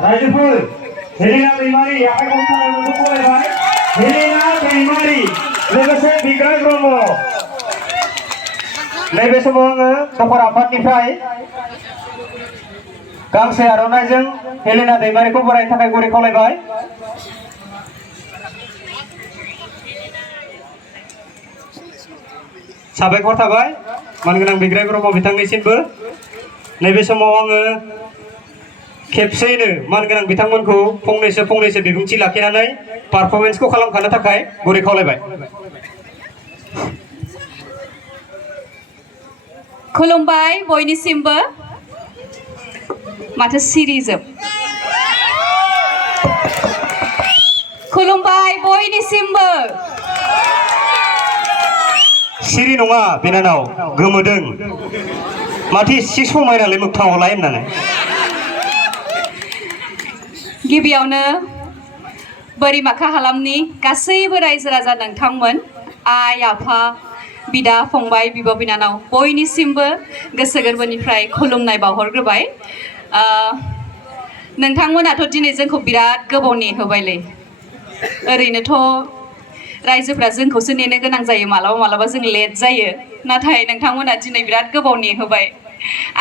रायजोफोर हेलेना दैमारि आखाइ हमथानायखौ गनायबाय हेलेना दैमारि लोगोसे बिग्राय ब्रह्म नैबे समाव आङो दखर आफादनिफ्राय गांसे आर'नाइजों हेलेना दैमारिखौ बरायनो थाखाय गुरै खावलायबाय साबायखर थाबाय मानगोनां बिग्राय ब्रह्म बिथांनिसिमबो नैबे समाव आङो खेबसेयैनो मानगोनां बिथांमोनखौ फंनैसो बिबुंथि लाखिनानै पारफरमेन्सखौ खालामखानो थाखाय गुरै खावलायबाय खुलुमबाय बयनिसिमबो माथो सिरिजोब खुलुमबाय बयनिसिमबो सिरि नङा बिनानाव गोमोदों माथो एसे समायनालाय मोगथाङावलाय होननानै गिबियावनो बोरिमाखा हालामनि गासैबो रायजो राजा नोंथांमोन आइ आफा बिदा फंबाय बिब' बिनानाव बयनिसिमबो गोसो गोरबोनिफ्राय खुलुमनाय बावहरग्रोबाय नोंथांमोनाथ' दिनै जोंखौ बिराद गोबाव नेहोबायलै ओरैनोथ' रायजोफ्रा जोंखौसो नेनो गोनां जायो मालाबा जों लेट जायो नाथाय नोंथांमोना दिनै बिराद गोबाव नेहोबाय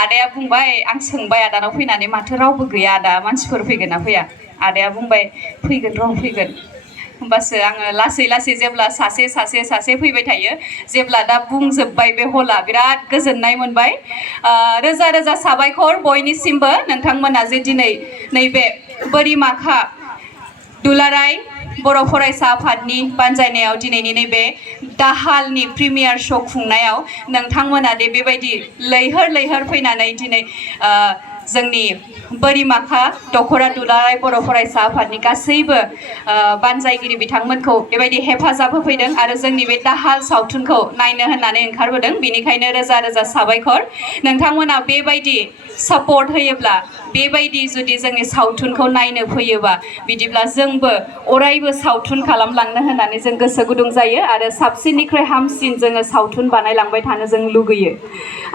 आदाया बुंबाय आं सोंबाय आदानाव फैनानै माथो रावबो गैया आदा मानसिफोर फैगोन ना फैया आदाया बुंबाय फैगोन फैगोन होमबासो आङो लासै जेब्ला सासे फैबाय थायो जेब्ला दा बुंजोबबाय बे हला बिराद गोजोननाय मोनबाय रोजा रोजा साबायखर बयनिसिमबो नोंथांमोना जे दिनै नैबे बोरिमाखा दुलाराय बर' फरायसा आफादनि बानजायनायाव दिनैनि नैबे दाहालनि प्रिमियार श' खुंनायाव नोंथांमोना दे बेबायदि लैहोर फैनानै दिनै जोंनि बोरिमाखा दखरा दुलाराय बर' फरायसा आफादनि गासैबो बानजायगिरि बिथांमोनखौ बेबायदि हेफाजाब होफैदों आरो जोंनि बे दाहाल सावथुनखौ नायनो होननानै ओंखारबोदों बेनिखायनो रोजा रोजा साबायखर नोंथांमोना बेबायदि सापर्ट होयोब्ला बेबायदि जुदि जोंनि सावथुनखौ नायनो फैयोबा बिदिब्ला जोंबो अरायबो सावथुन खालामलांनो होननानै जों गोसो गुदुं जायो आरो साबसिननिख्रुइ हामसिन जोङो सावथुन बानायलांबाय थानो जों लुगैयो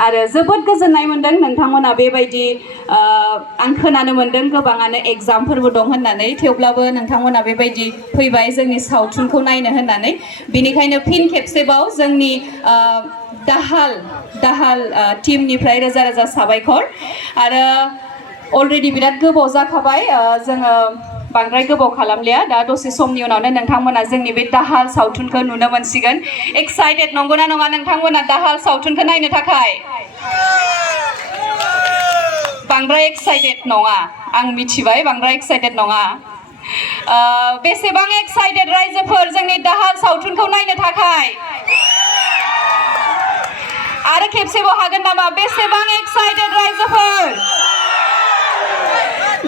आरो जोबोद गोजोननाय मोनदों नोंथांमोना बेबायदि आं खोनानो मोनदों गोबाङानो एग्जामफोरबो दं होननानै थेवब्लाबो नोंथांमोना बेबायदि फैबाय जोंनि सावथुनखौ नायनो होननानै बिनिखायनो फिन खेबसेबाव जोंनि दाहाल टीमनिफ्राय रोजा रोजा साबायखर आरो अलरेडि बिराद गोबाव जाखाबाय जोङो बांद्राय गोबाव खालामलिया दा दसे समनि उनावनो नोंथांमोना जोंनि बे दाहाल सावथुनखौ नुनो मोनसिगोन एक्साइटेड नंगौना नङा नोंथांमोना दाहाल सावथुनखौ नायनो थाखाय बांद्राय एक्साइटेड नङा आं मिथिबाय बांद्राय एक्साइटेड नङा बेसेबां एक्साइटेड रायजोफोर जोंनि दाहाल सावथुनखौ नायनो थाखाय आरो खेबसेबाव हागोन नामा बेसेबां एक्साइटेड रायजोफोर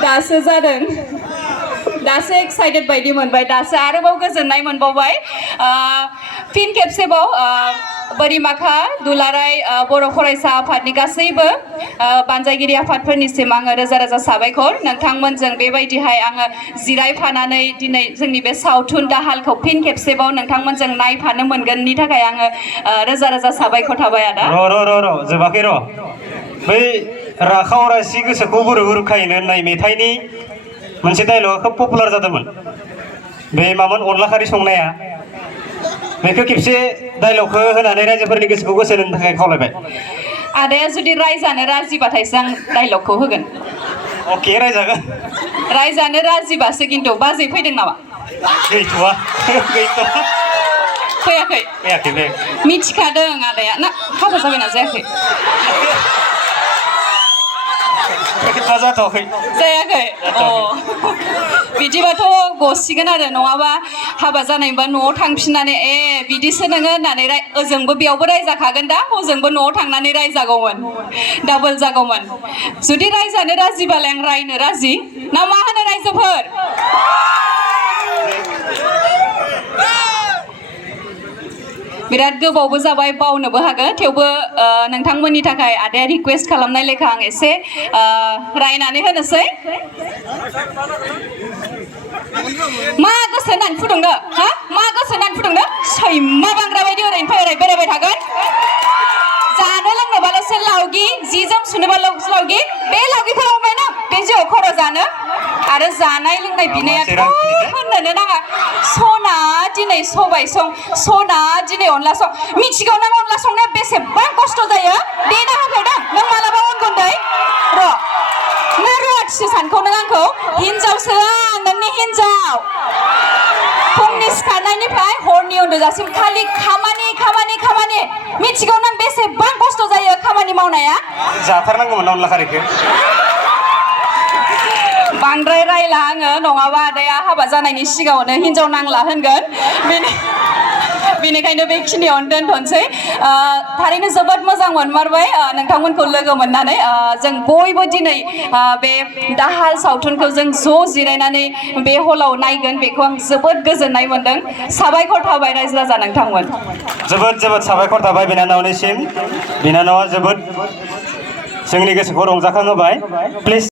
दासो जादों दासो एक्साइटेड बायदि मोनबाय दासो आरोबाव गोजोननाय मोनबावबाय फिन खेबसेबाव बोरिमाखा दुलाराय बर' फरायसा आफादनि गासैबो बानजायगिरि आफादफोरनिसिम आङो रोजा रोजा साबायखर नोंथांमोनजों बेबायदिहाय आङो जिरायफानानै दिनै जोंनि बे सावथुन दाहालखौ फिन खेबसेबाव नोंथांमोनजों नायफानो मोनगोननि थाखाय आङो रोजा रोजा साबायखर थाबाय आदा र' जोबाखै र' बै राखाव रासि गोसोखौ बुरखायनो होननाय मेथाइनि मोनसे डायलगा खोब पपुलार जादोंमोन बे मामोन अनला खारि संनाया बेखौ खेबसे डायलगखौ होनानै रायजोफोरनि गोसोखौ गोसो होनो थाखाय खावलायबाय आदाया जुदि रायजानो राजिबाथायसो आं डायलगखौ होगोन अके रायजागोन रायजानो राजिबासो खिन्थु बाजै फैदों नामा गैथ'वा फैयाखै मिथिखादों आदाया ना हाबा जाबायना जायाखै जायाखै बिदिबाथ' गसिगोन आरो नङाबा हाबा जानायबा न'आव थांफिननानै बिदिसो नोङो होननानै ओजोंबो बेयावबो रायजाखागोन दा हजोंबो न'आव थांनानै रायजागौमोन डाबल जागौमोन जुदि रायजानो राजिबालाय आं रायनो राजि ना मा होनो रायजोफोर बिराद गोबावबो जाबाय बावनोबो हागौ थेवबो नोंथांमोननि थाखाय आदाया रिक्वेस्ट खालामनाय लेखा आं एसे रायनानै होनोसै मा गोसो होनानै फुदुंनो मा गोसो होनानै फुदुंदों सैमा बांग्रा बायदि ओरैनिफ्राय ओरै बेरायबाय थागोन जानो लोंनोबाल'सो लावगि जि जोम सुनोबाल'सो लावगि बे लावगिखौ लांबाय नों बे जिउआव खर' जानो आरो जानाय लोंनाय बिनायाथ' होननोनो नाङा सना दिनै सबाय सं सना दिनै अनला सं मिथिगौ नों अनला संनाया बेसेबां खस्थ' जायो देना होफेरदों नों मालाबा अन गुन्दै र' नों रुवाथिसो सानखौ नों आंखौ हिनजावसो आं नोंनि हिनजाव फुंनि सिखारनायनिफ्राय हरनि उन्दुजासिम खालि खामानि खामानि खामानि मिथिगौ नों बेसेबां खस्थ' जायो खामानि मावनाया जाथारनांगौमोन अनला खारैखौ बांद्राय रायला आङो नङाबा आदाया हाबा जानायनि सिगाङावनो हिनजाव नांला होनगोन बेनिखायनो बेखिनियावनो दोनथ'नोसै थारैनो जोबोद मोजां मोनमारबाय नोंथांमोनखौ लोगो मोननानै जों बयबो दिनै बे दाहाल सावथुनखौ जों ज' जिरायनानै बे हलाव नायगोन बेखौ आं जोबोद गोजोननाय मोनदों साबायखर थाबाय रायजो राजा नोंथांमोन जोबोद जोबोद साबायखर थाबाय बिनानावनिसिम बिनानावा जोबोद जोंनि गोसोखौ रंजाखांहोबाय प्लिज